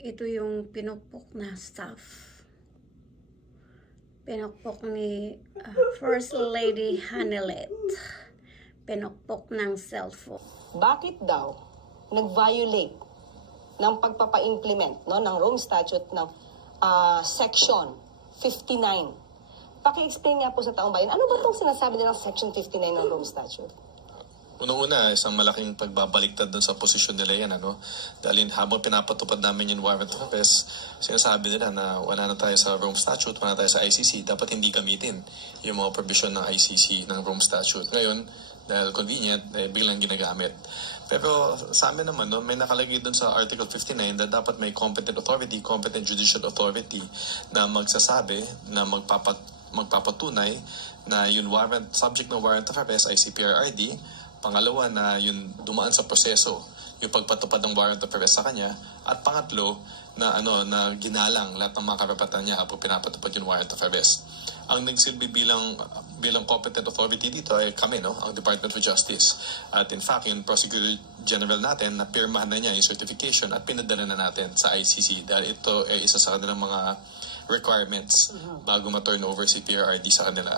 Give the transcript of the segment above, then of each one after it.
Ito yung pinukpok na staff. Pinukpok ni First Lady Hanilet. Pinukpok ng cellphone. Bakit daw nag-violate ng pagpapa-implement ng Rome Statute ng Section 59? Paki-explain nga po sa taong bayan, ano ba itong sinasabi nilang Section 59 ng Rome Statute? Unang-una, isang malaking pagbabaliktad doon sa posisyon nila yan, Dahil habang pinapatupad namin yung warrant of arrest, sinasabi nila na wala na tayo sa Rome Statute, wala na tayo sa ICC, dapat hindi gamitin yung mga provision ng ICC, ng Rome Statute. Ngayon, dahil convenient, biglang ginagamit. Pero sa amin naman, may nakalagay doon sa Article 59 na dapat may competent authority, competent judicial authority na magsasabi, na magpapatunay na yung warrant, subject ng warrant of arrest ay CPRRD. Pangalawa, na yun dumaan sa proseso yung pagpatupad ng warrant of arrest sa kanya. At pangatlo, na na ginalang lahat ng mga karapatan niya habang pinapatupad yung warrant of arrest. Ang nagsilbi bilang competent authority dito ay kami, ang Department of Justice. At in fact, yung Prosecutor General natin, napirmahan na niya yung certification at pinadala na natin sa ICC dahil ito ay isa sa kanilang mga requirements bago ma-turn over si PRRD sa kanila.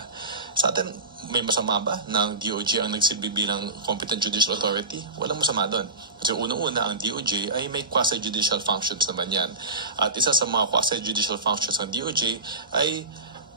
Sa atin, may masama ba na ang DOJ ang nagsilbi bilang competent judicial authority? Walang masama doon. Kasi unang-una, ang DOJ ay may quasi-judicial functions naman yan. At isa sa mga quasi-judicial functions ng DOJ ay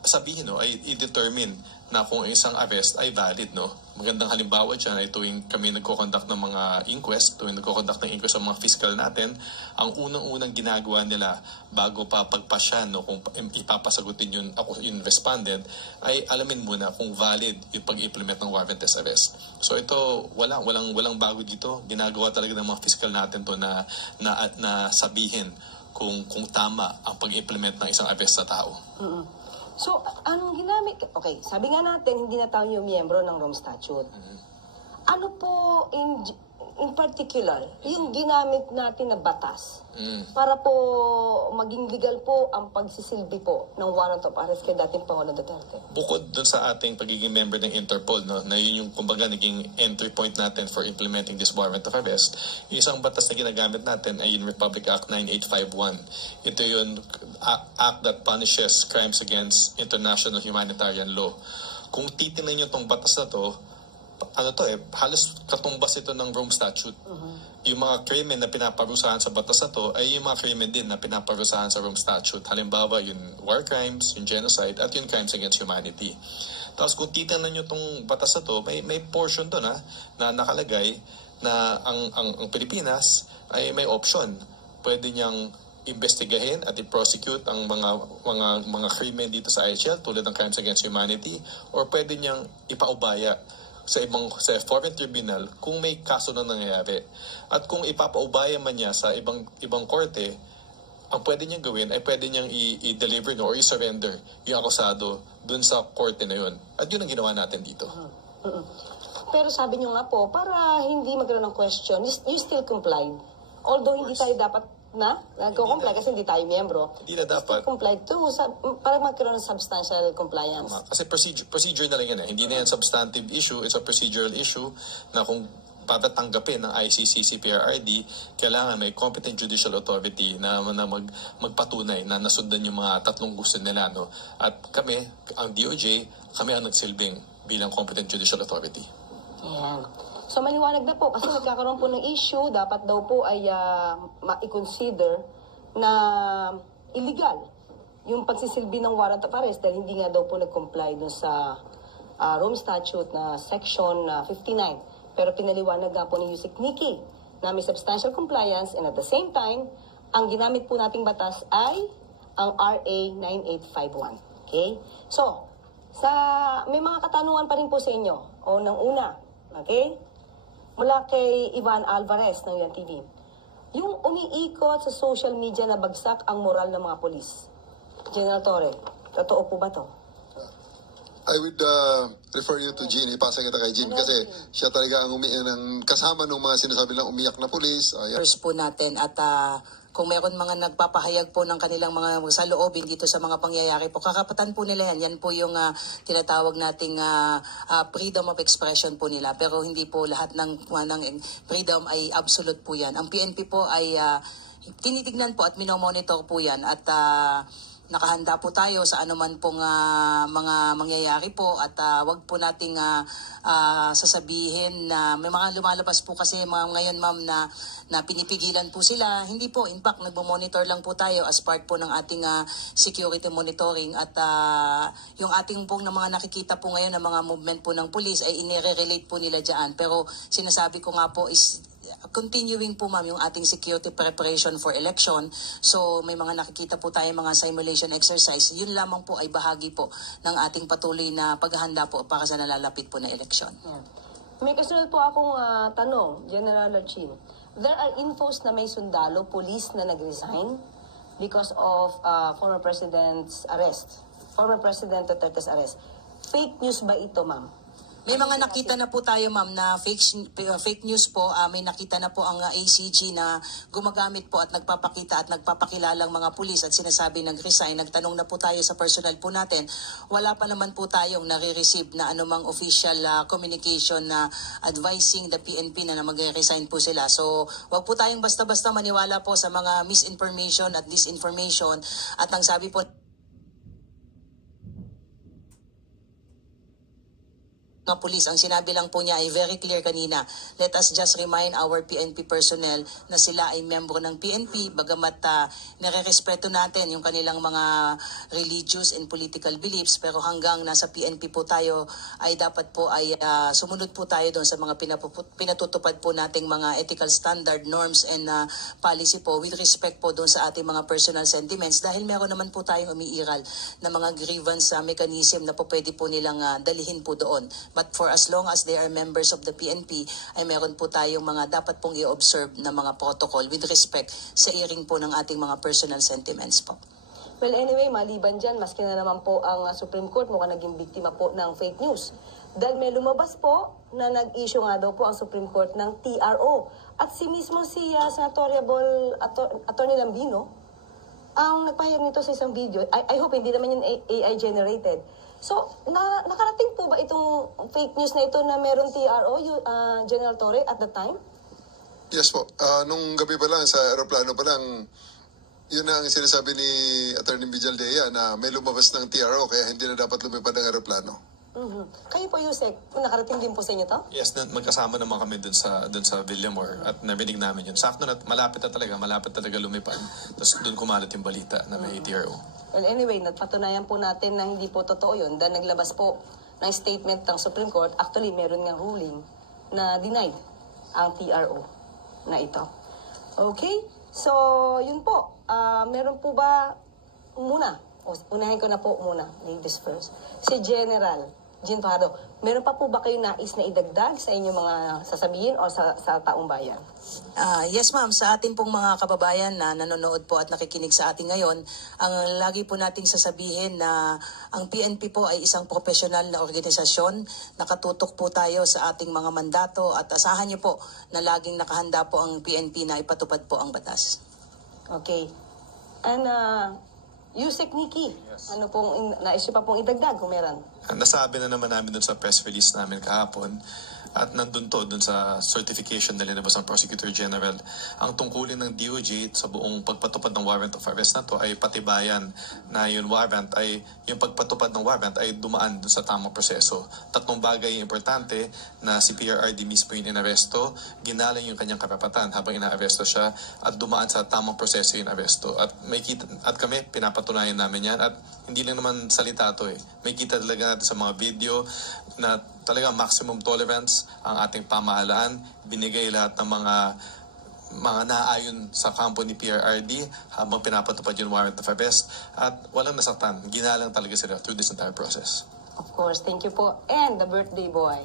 sabihin, ay i-determine na kung isang arrest ay valid, Magandang halimbawa dyan ay tuwing kami nagko-conduct ng mga inquest, tuwing nagko-conduct ng inquest sa mga fiscal natin, ang unang-unang ginagawa nila bago pa pagpasya, kung ipapasagutin yung respondent, ay alamin muna kung valid yung pag-implement ng warrantless arrest. So ito, walang bago dito. Ginagawa talaga ng mga fiscal natin to na sabihin kung tama ang pag-implement ng isang arrest sa tao. So, anong ginamit? Okay, sabi nga natin, hindi na tayo yung miyembro ng Rome Statute. Ano po, in particular, yung ginamit natin na batas para po maging legal po ang pagsisilbi po ng warrant of arrest kay dating Pangulong Duterte? Bukod dun sa ating pagiging member ng Interpol, na yun yung kumbaga naging entry point natin for implementing this warrant of arrest, yung isang batas na ginagamit natin ay yung Republic Act 9851. Ito yung act that punishes crimes against international humanitarian law. Kung titingnan nyo itong batas na to, halos katumbas ito ng Rome Statute. Yung mga krimen na pinaparusahan sa batas na to ay yung mga krimen din na pinaparusahan sa Rome Statute. Halimbawa, yung war crimes, yung genocide, at yung crimes against humanity. Tapos kung titingnan nyo itong batas na to, may portion to na nakalagay na ang Pilipinas ay may option. Pwede niyang investigahin at i-prosecute ang mga krimen dito sa IHL tulad ng crimes against humanity, or pwede niyang ipaubaya sa foreign tribunal kung may kaso na nangyayari. At kung ipapaubaya man niya sa ibang korte, ang pwede niyang gawin ay pwede niyang i-deliver or i-surrender yung akusado dun sa korte na yun. At yun ang ginawa natin dito. Pero sabi niyo nga po, para hindi magkaroon ng question, you still complied. Although hindi tayo dapat nagko-comply kasi hindi tayo miyembro. Hindi na dapat. Complied too, para magkaroon ng substantial compliance. Kasi procedure na lang yan. Hindi na yan substantive issue, it's a procedural issue na kung papatanggapin ng ICC, CPRRD, kailangan may competent judicial authority na magpatunay na nasundan yung mga tatlong gusto nila. At kami, ang DOJ, kami ang nagsilbing bilang competent judicial authority. Ayan. So maliwanag na po kasi nagkakaroon po ng issue, dapat daw po ay ma-consider na illegal yung pagsisilbi ng warrant of arrest dahil hindi nga daw po nag-comply dun sa Rome Statute na Section 59. Pero pinaliwanag nga po ni Yusek Nikki na may substantial compliance and at the same time, ang ginamit po nating batas ay ang RA 9851. Okay? So, may mga katanungan pa rin po sa inyo. O nang una, okay? Mula kay Ivan Alvarez ng UNTV. Yung umiikot sa social media na bagsak ang moral ng mga polis. General Torre, totoo po ba to? I would refer you to Jean. Ipasa kita kay Jean kasi siya talaga ang kasama ng mga sinasabi lang umiyak na polis. First po natin at kung mayroon mga nagpapahayag po ng kanilang mga saloobin dito sa mga pangyayari po, kakapatan po nila yan. Yan po yung tinatawag nating freedom of expression po nila. Pero hindi po lahat ng freedom ay absolute po yan. Ang PNP po ay tinitignan po at minomonitor po yan at nakahanda po tayo sa anuman pong mga mangyayari po at wag po nating sasabihin na may mga lumalabas po kasi ngayon ma'am na pinipigilan po sila. Hindi po, in fact nagmo-monitor lang po tayo as part po ng ating security monitoring at yung ating pong mga nakikita po ngayon ng mga movement po ng police ay inire-relate po nila dyan. Pero sinasabi ko nga po is continuing po ma'am yung ating security preparation for election. So may mga nakikita po tayo mga simulation exercise. Yun lamang po ay bahagi po ng ating patuloy na paghahanda po para sa nalalapit po na election. Yeah. May kasunod po akong tanong, General Lachin. There are infos na may sundalo, police na nag-resign because of former President's arrest. Former President Duterte's arrest. Fake news ba ito, ma'am? May mga nakita na po tayo ma'am na fake news po. May nakita na po ang ACG na gumagamit po at nagpapakita at nagpapakilalang mga pulis at sinasabi nag-resign. Nagtanong na po tayo sa personal po natin. Wala pa naman po tayong nare-receive na anumang official communication na advising the PNP na mag-resign po sila. So wag po tayong basta-basta maniwala po sa mga misinformation at disinformation. At ang sabi po mga pulis, ang sinabi lang po niya ay very clear kanina. Let us just remind our PNP personnel na sila ay membro ng PNP bagamat nare-respeto natin yung kanilang mga religious and political beliefs, pero hanggang nasa PNP po tayo ay dapat po ay sumunod po tayo doon sa mga pinatutupad po nating mga ethical standard, norms and policy po with respect po doon sa ating mga personal sentiments dahil meron naman po tayong umiiral na mga grievance mechanism na po pwede po nilang dalihin po doon. But for as long as they are members of the PNP, ay meron po tayong mga dapat pong i-observe na mga protocol with respect sa iring po ng ating mga personal sentiments po. Well, anyway, maliban dyan, maski na naman po ang Supreme Court mukhang naging biktima po ng fake news. Dahil may lumabas po na nag-issue nga daw po ang Supreme Court ng TRO. At mismo si Senatoriable Attorney Lambino, ang nagpahayag nito sa isang video. I hope hindi naman yun AI generated. So, nakarating po ba itong fake news na ito na meron TRO, General Torre, at the time? Yes po. Nung gabi pa lang, sa aeroplano pa lang, yun na ang sinasabi ni Attorney Villaldea na may lumabas ng TRO kaya hindi na dapat lumipad ng aeroplano. Kayo po, Yusek, nakarating din po sa inyo to? Yes, magkasama naman kami dun sa Villamor at narinig namin yun. Sakto na malapit talaga lumipad. Tapos dun kumalat yung balita na may TRO. Well, anyway, napatunayan po natin na hindi po totoo yun dahil naglabas po ng statement ng Supreme Court. Actually, meron ng ruling na denied ang TRO na ito. Okay? So, yun po. Meron po ba unahin ko na po muna, ladies first. Si General Jean Fajardo, meron pa po ba kayo nais na idagdag sa inyong mga sasabihin o sa taong bayan? Yes ma'am, sa ating pong mga kababayan na nanonood po at nakikinig sa atin ngayon, ang lagi po nating sasabihin na ang PNP po ay isang profesional na organisasyon. Nakatutok po tayo sa ating mga mandato at asahan niyo po na laging nakahanda po ang PNP na ipatupad po ang batas. Okay. And Yusek Nikki, yes. Ano pong nais pa pong idagdag kung meron? Nasabi na naman namin dun sa press release namin kahapon at nandun to dun sa certification na linabas ng Prosecutor General. Ang tungkulin ng DOJ sa buong pagpatupad ng warrant of arrest na to ay patibayan na yung pagpatupad ng warrant ay dumaan dun sa tamang proseso. Tatlong bagay importante na si PRRD mismo yung inaresto, ginalang yung kanyang karapatan habang inaaresto siya at dumaan sa tamang proseso yung aresto. At kami pinapatunayan namin yan at hindi lang naman salita to eh. May kita talaga natin sa mga video na talaga maximum tolerance ang ating pamahalaan. Binigay lahat ng mga naayon sa kampo ni PRRD habang pinapatupad yung warrant of arrest at walang nasaktan. Ginalang talaga sila through this entire process. Of course, thank you po. And the birthday boy,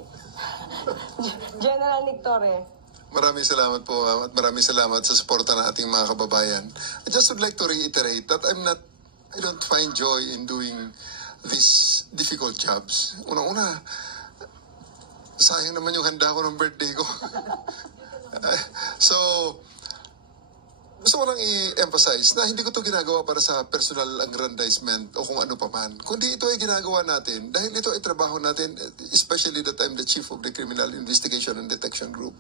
General Nick Torre. Maraming salamat po at maraming salamat sa suporta ng ating mga kababayan. I just would like to reiterate that I don't find joy in doing these difficult jobs. Unang-una, sayang naman yung handa ko ng birthday ko. So, gusto ko lang i-emphasize na hindi ko ito ginagawa para sa personal aggrandizement o kung ano pa man. Kundi ito ay ginagawa natin dahil ito ay trabaho natin, especially that I'm the chief of the Criminal Investigation and Detection Group.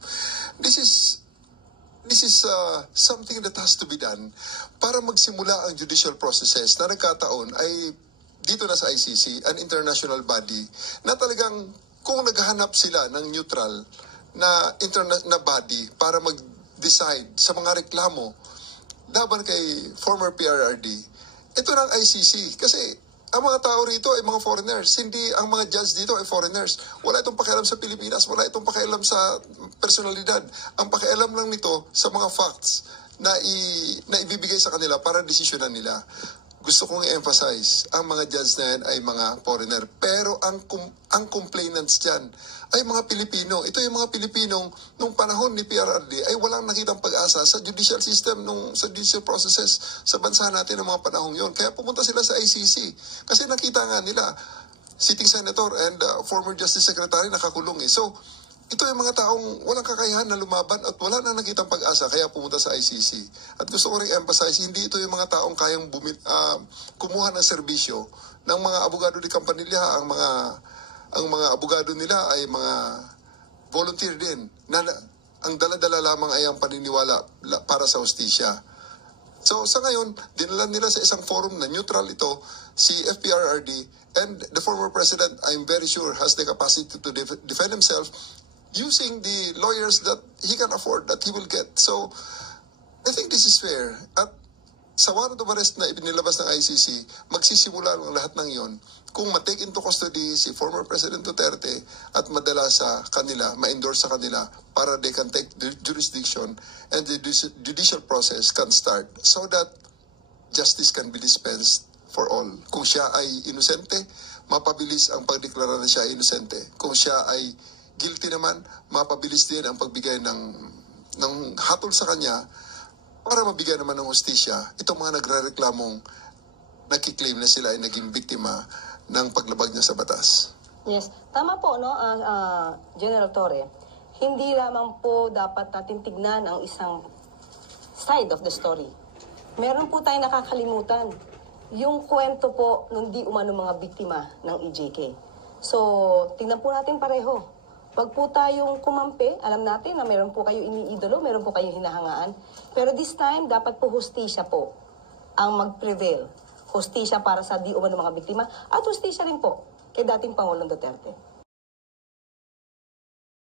This is this is something that has to be done para magsimula ang judicial processes na nagkataon ay dito na sa ICC, an international body, na talagang kung naghahanap sila ng neutral na na body para mag-decide sa mga reklamo laban kay former PRRD, ito ng ICC. Kasi ang mga tao rito ay mga foreigners. Hindi ang mga judge dito ay foreigners. Wala itong pakialam sa Pilipinas. Wala itong pakialam sa personalidad. Ang pakialam lang nito sa mga facts na ibibigay sa kanila para desisyonan nila. Gusto kong i-emphasize, ang mga judge na yan ay mga foreigner. Pero ang complainants dyan ay mga Pilipino. Ito yung mga Pilipinong nung panahon ni PRRD ay walang nakitang pag-asa sa judicial system, sa judicial processes sa bansa natin ng mga panahong yon. Kaya pumunta sila sa ICC. Kasi nakita nga nila, sitting senator and former justice secretary nakakulong eh. So, ito yung mga taong walang kakayahan na lumaban at wala na nakitang pag-asa kaya pumunta sa ICC. At gusto ko rin emphasize, hindi ito yung mga taong kayang kumuha ng serbisyo ng mga abogado di Campanilla. Ang mga abogado nila ay mga volunteer din. Ang dala-dala lamang ay ang paniniwala para sa hustisya. So sa ngayon, dinala nila sa isang forum na neutral ito, si FPRRD, and the former president, I'm very sure, has the capacity to defend himself using the lawyers that he can afford, that he will get. So, I think this is fair. At sa warrant of arrest na ibinilabas ng ICC, magsisimula ang lahat ng yon kung ma-take into custody si former President Duterte at madala sa kanila, ma-endorse sa kanila para they can take the jurisdiction and the judicial process can start so that justice can be dispensed for all. Kung siya ay inosente, mapabilis ang pagdeklara na siya ay inosente. Kung siya ay guilty naman, mapabilis din ang pagbigay ng hatol sa kanya para mabigyan naman ng hustisya itong mga nagre-reklamong nakiklaim na sila ay naging biktima ng paglabag niya sa batas. Yes, tama po, no, General Torre. Hindi lamang po dapat natin tignan ang isang side of the story. Meron po tayong nakakalimutan. Yung kwento po nung di umano mga biktima ng EJK. So, tignan po natin pareho. Wag po tayong kumampi. Alam natin na meron po kayo iniidolo, meron po kayong hinahangaan. Pero this time, dapat po hustisya po ang mag-prevail. Hustisya para sa di umano mga biktima at hustisya rin po kay dating Pangulong Duterte.